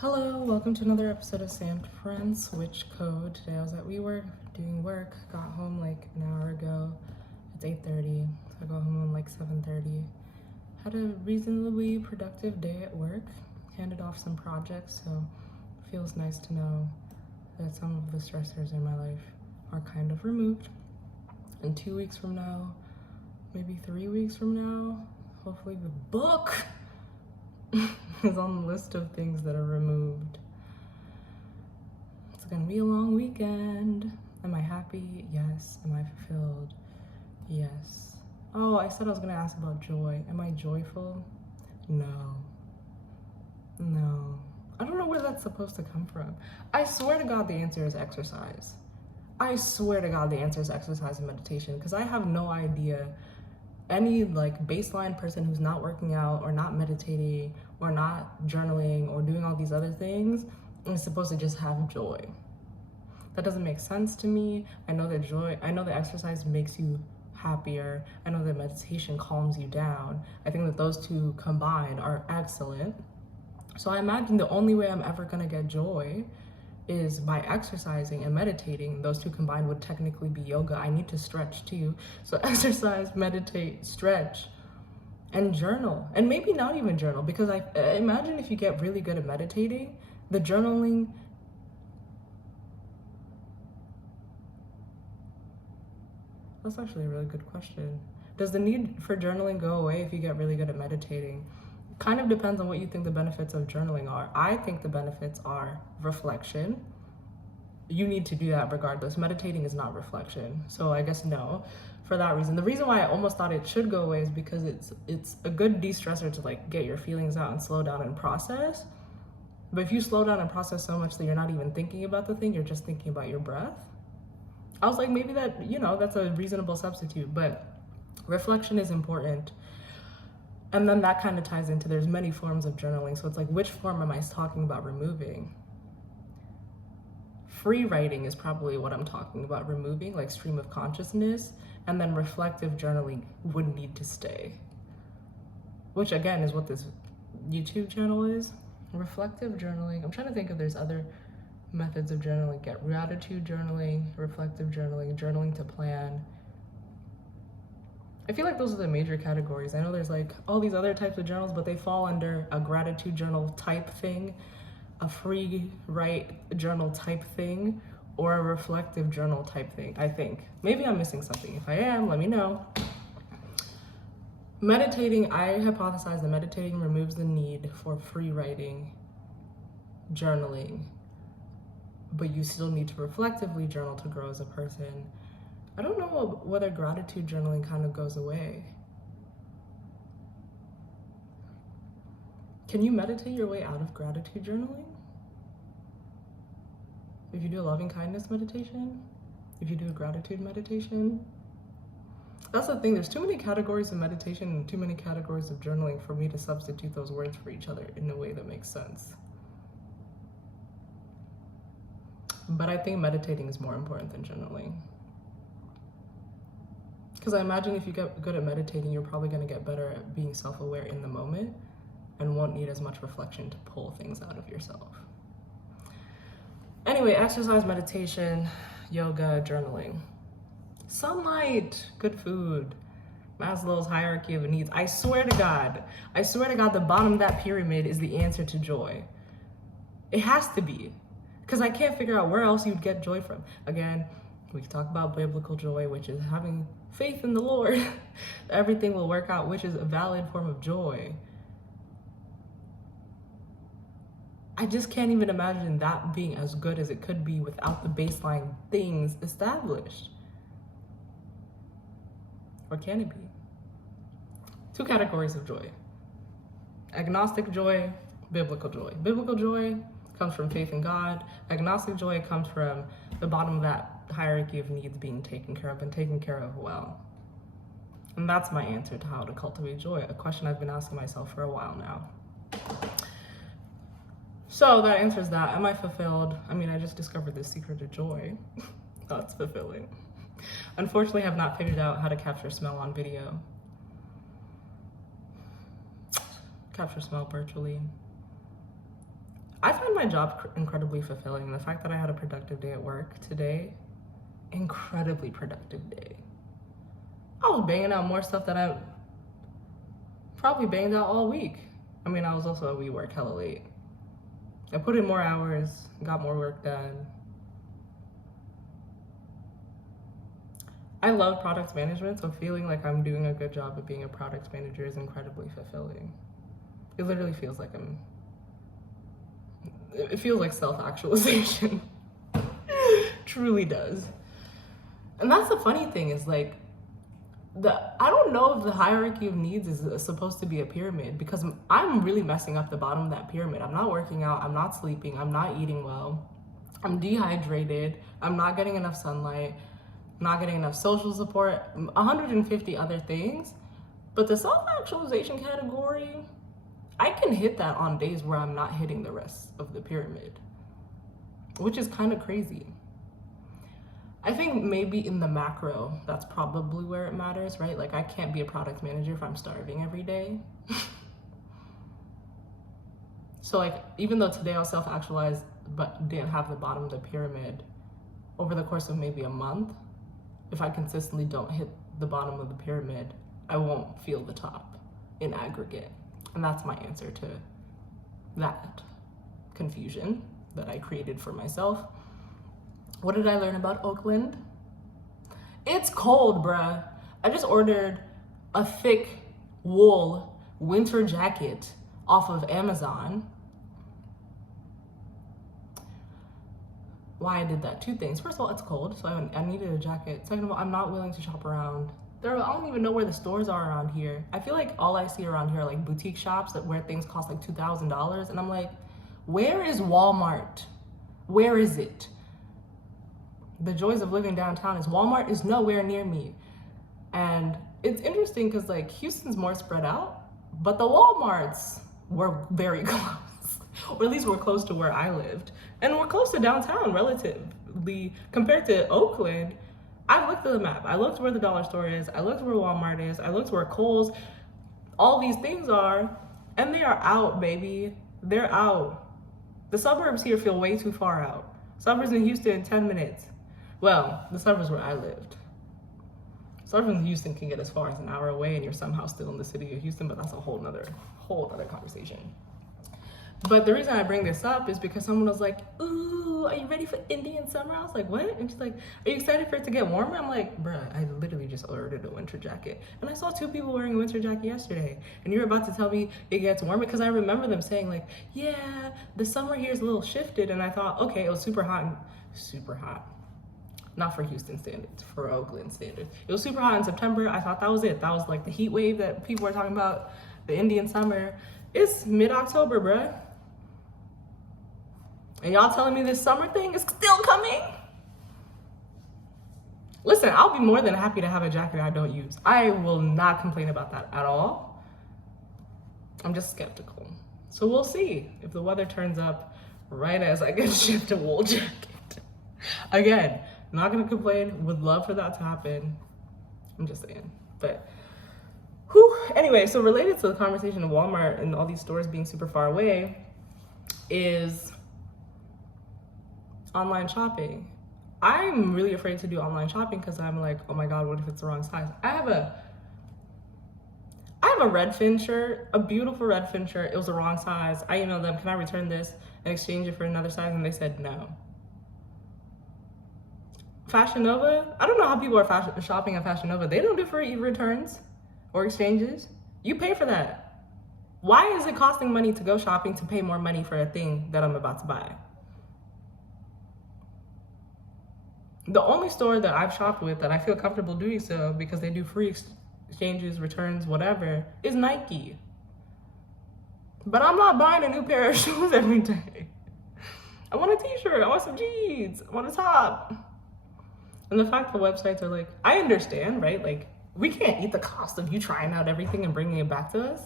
Hello, welcome to another episode of Fran-Switch Code. Today I was at WeWork doing work, got home like an hour ago. It's 8:30, so I got home at like 7:30. Had a reasonably productive day at work, handed off some projects, so it feels nice to know that some of the stressors in my life are kind of removed. And 2 weeks from now, maybe 3 weeks from now, hopefully the book is on the list of things that are removed. It's gonna be a long weekend. Am I happy? Yes. Am I fulfilled? Yes. Oh, I said I was gonna ask about joy. Am I joyful? No. I don't know where that's supposed to come from. I swear to God the answer is exercise. I swear to God the answer is exercise and meditation, because I have no idea any like baseline person who's not working out or not meditating or not journaling or doing all these other things is supposed to just have joy. That doesn't make sense to me. I know that exercise makes you happier. I know that meditation calms you down. I think that those two combined are excellent. So I imagine the only way I'm ever gonna get joy is by exercising and meditating. Those two combined would technically be yoga. I need to stretch too. So exercise, meditate, stretch, and journal. And maybe not even journal, because I imagine if you get really good at meditating, the journaling, that's actually a really good question. Does the need for journaling go away if you get really good at meditating? Kind of depends on what you think the benefits of journaling are. I think the benefits are reflection. You need to do that regardless. Meditating is not reflection. So I guess no, for that reason. The reason why I almost thought it should go away is because it's a good de-stressor to like get your feelings out and slow down and process. But if you slow down and process so much that you're not even thinking about the thing, you're just thinking about your breath. I was like, maybe that, that's a reasonable substitute, but reflection is important. And then that kind of ties into, there's many forms of journaling. So it's like, which form am I talking about removing? Free writing is probably what I'm talking about removing, like stream of consciousness. And then reflective journaling would need to stay, which again is what this YouTube channel is. Reflective journaling. I'm trying to think if there's other methods of journaling. Get gratitude journaling, reflective journaling, journaling to plan. I feel like those are the major categories. I know there's like all these other types of journals, but they fall under a gratitude journal type thing, a free write journal type thing, or a reflective journal type thing, I think. Maybe I'm missing something. If I am, let me know. Meditating, I hypothesize that meditating removes the need for free writing, journaling, but you still need to reflectively journal to grow as a person. I don't know whether gratitude journaling kind of goes away. Can you meditate your way out of gratitude journaling? If you do a loving kindness meditation, if you do a gratitude meditation. That's the thing, there's too many categories of meditation and too many categories of journaling for me to substitute those words for each other in a way that makes sense. But I think meditating is more important than journaling. Because I imagine if you get good at meditating, you're probably going to get better at being self-aware in the moment and won't need as much reflection to pull things out of yourself. Anyway, exercise, meditation, yoga, journaling. Sunlight, good food, Maslow's hierarchy of needs. I swear to God, the bottom of that pyramid is the answer to joy. It has to be, because I can't figure out where else you'd get joy from. Again, we can talk about biblical joy, which is having faith in the Lord. Everything will work out, which is a valid form of joy. I just can't even imagine that being as good as it could be without the baseline things established. Or can it be? Two categories of joy. Agnostic joy, biblical joy. Biblical joy comes from faith in God. Agnostic joy comes from the bottom of that hierarchy of needs being taken care of and taken care of well. And that's my answer to how to cultivate joy, a question I've been asking myself for a while now. So that answers that. Am I fulfilled? I mean, I just discovered the secret of joy. That's fulfilling. Unfortunately, I have not figured out how to capture smell on video. Capture smell virtually. I find my job incredibly fulfilling. The fact that I had a productive day at work today, incredibly productive day. I was banging out more stuff that I probably banged out all week. I mean, I was also at WeWork hella late. I put in more hours, got more work done. I love product management, so feeling like I'm doing a good job of being a product manager is incredibly fulfilling. It literally feels like it feels like self-actualization. Truly does. And that's the funny thing is like, I don't know if the hierarchy of needs is supposed to be a pyramid, because I'm really messing up the bottom of that pyramid. I'm not working out, I'm not sleeping, I'm not eating well, I'm dehydrated, I'm not getting enough sunlight, not getting enough social support, 150 other things. But the self-actualization category, I can hit that on days where I'm not hitting the rest of the pyramid, which is kind of crazy. I think maybe in the macro, that's probably where it matters, right? Like I can't be a product manager if I'm starving every day. So like, even though today I was self-actualized, but didn't have the bottom of the pyramid, over the course of maybe a month, if I consistently don't hit the bottom of the pyramid, I won't feel the top in aggregate. And that's my answer to that confusion that I created for myself. What did I learn about Oakland? It's cold, bruh. I just ordered a thick wool winter jacket off of Amazon. Why I did that? Two things. First of all, it's cold, so I needed a jacket. Second of all, I'm not willing to shop around. I don't even know where the stores are around here. I feel like all I see around here are like boutique shops where things cost like $2,000. And I'm like, where is Walmart? Where is it? The joys of living downtown is Walmart is nowhere near me. And it's interesting because like Houston's more spread out, but the Walmarts were very close, or at least we're close to where I lived. And we're close to downtown relatively compared to Oakland. I looked at the map. I looked where the dollar store is. I looked where Walmart is. I looked where Kohl's, all these things are, and they are out, baby. They're out. The suburbs here feel way too far out. Suburbs in Houston, 10 minutes. Well, the suburbs where I lived. Suburbs in Houston can get as far as an hour away and you're somehow still in the city of Houston, but that's a whole other conversation. But the reason I bring this up is because someone was like, ooh, are you ready for Indian summer? I was like, what? And she's like, are you excited for it to get warmer? I'm like, bruh, I literally just ordered a winter jacket. And I saw 2 people wearing a winter jacket yesterday. And you're about to tell me it gets warmer? Because I remember them saying like, yeah, the summer here is a little shifted. And I thought, okay, it was super hot. Not for Houston standards, for Oakland standards. It was super hot in September. I thought that was it. That was like the heat wave that people were talking about, the Indian summer. It's mid-October, bruh. And y'all telling me this summer thing is still coming? Listen, I'll be more than happy to have a jacket I don't use. I will not complain about that at all. I'm just skeptical. So we'll see if the weather turns up right as I get shipped a wool jacket. Again, not gonna complain, would love for that to happen. I'm just saying, but whew. Anyway, so related to the conversation of Walmart and all these stores being super far away is online shopping. I'm really afraid to do online shopping because I'm like, oh my God, what if it's the wrong size? I have a Redfin shirt, a beautiful Redfin shirt. It was the wrong size. I emailed them, can I return this and exchange it for another size? And they said no. Fashion Nova, I don't know how people are shopping at Fashion Nova. They don't do free returns or exchanges. You pay for that. Why is it costing money to go shopping to pay more money for a thing that I'm about to buy? The only store that I've shopped with that I feel comfortable doing so because they do free exchanges, returns, whatever, is Nike. But I'm not buying a new pair of shoes every day. I want a t-shirt, I want some jeans, I want a top. And the fact the websites are like, I understand, right? Like, we can't eat the cost of you trying out everything and bringing it back to us.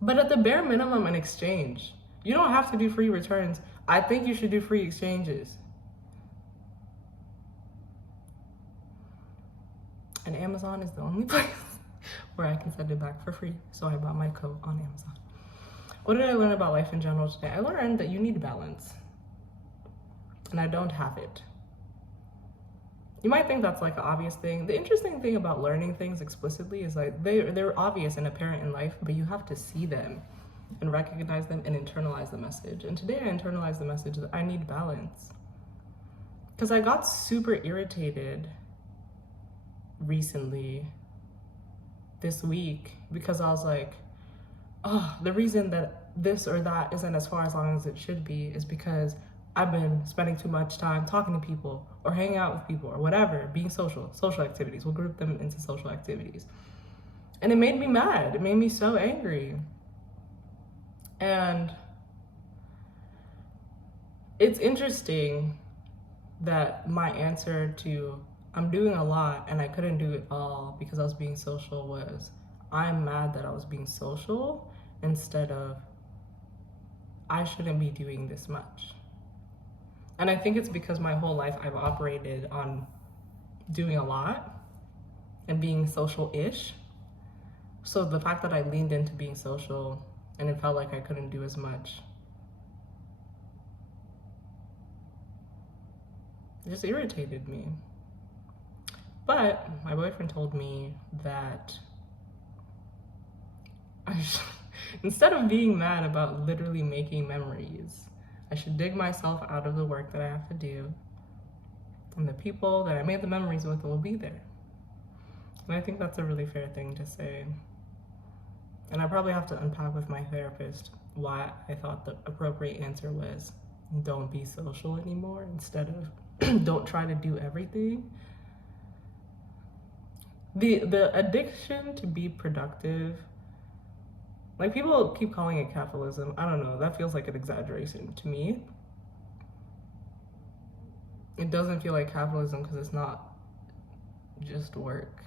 But at the bare minimum, an exchange. You don't have to do free returns. I think you should do free exchanges. And Amazon is the only place where I can send it back for free. So I bought my coat on Amazon. What did I learn about life in general today? I learned that you need balance. And I don't have it. You might think that's like an obvious thing. The interesting thing about learning things explicitly is like they're obvious and apparent in life, but you have to see them and recognize them and internalize the message. And today I internalized the message that I need balance. Because I got super irritated recently this week because I was like, oh, the reason that this or that isn't as far along as it should be is because I've been spending too much time talking to people or hanging out with people or whatever, being social activities. We'll group them into social activities. And it made me mad. It made me so angry. And it's interesting that my answer to I'm doing a lot and I couldn't do it all because I was being social was I'm mad that I was being social instead of I shouldn't be doing this much. And I think it's because my whole life I've operated on doing a lot and being social-ish. So the fact that I leaned into being social and it felt like I couldn't do as much, it just irritated me. But my boyfriend told me that instead of being mad about literally making memories, I should dig myself out of the work that I have to do, and the people that I made the memories with will be there. And I think that's a really fair thing to say. And I probably have to unpack with my therapist why I thought the appropriate answer was don't be social anymore instead of don't try to do everything. The addiction to be productive, like people keep calling it capitalism. I don't know, that feels like an exaggeration to me. It doesn't feel like capitalism because it's not just work.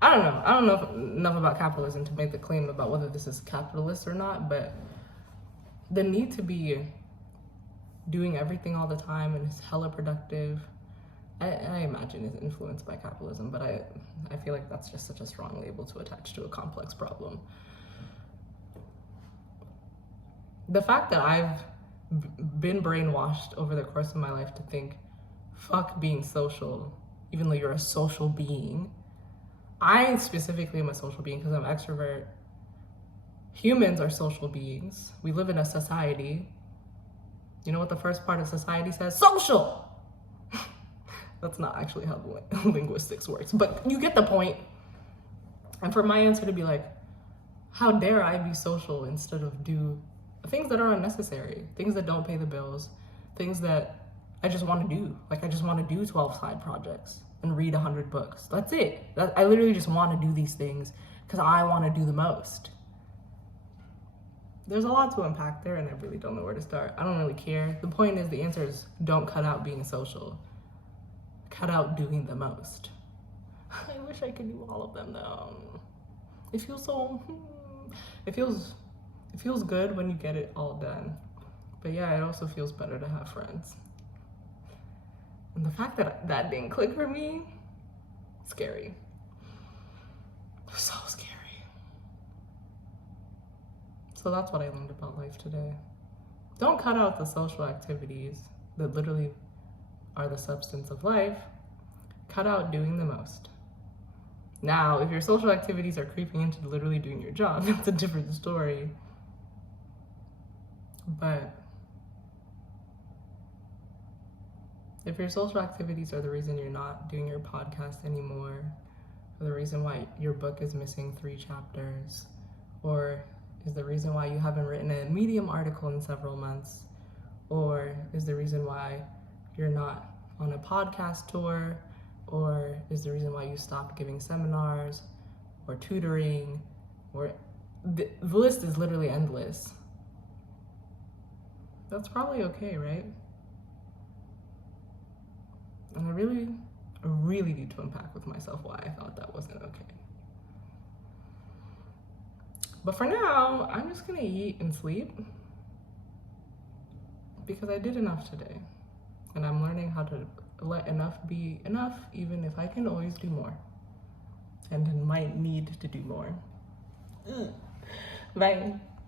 I don't know enough about capitalism to make the claim about whether this is capitalist or not, but the need to be doing everything all the time and is hella productive, I imagine is influenced by capitalism, but I feel like that's just such a strong label to attach to a complex problem. The fact that I've been brainwashed over the course of my life to think, fuck being social, even though you're a social being. I specifically am a social being because I'm an extrovert. Humans are social beings. We live in a society. You know what the first part of society says? Social! That's not actually how linguistics works, but you get the point. And for my answer to be like, how dare I be social instead of do things that are unnecessary, things that don't pay the bills, things that I just want to do. Like I just want to do 12 side projects and read 100 books. That's it. I literally just want to do these things because I want to do the most. There's a lot to unpack there and I really don't know where to start. I don't really care. The point is the answer is don't cut out being social. Cut out doing the most. I wish I could do all of them though. It feels so, it feels good when you get it all done. But yeah, it also feels better to have friends. And the fact that that didn't click for me, scary. So scary. So that's what I learned about life today. Don't cut out the social activities that literally are the substance of life. Cut out doing the most. Now, if your social activities are creeping into literally doing your job, that's a different story. But if your social activities are the reason you're not doing your podcast anymore, or the reason why your book is missing 3 chapters, or is the reason why you haven't written a Medium article in several months, or is the reason why you're not on a podcast tour, or is the reason why you stopped giving seminars or tutoring, or the list is literally endless. That's probably okay, right? And I really need to unpack with myself why I thought that wasn't okay. But for now, I'm just gonna eat and sleep because I did enough today. And I'm learning how to let enough be enough, even if I can always do more. And might need to do more. Bye.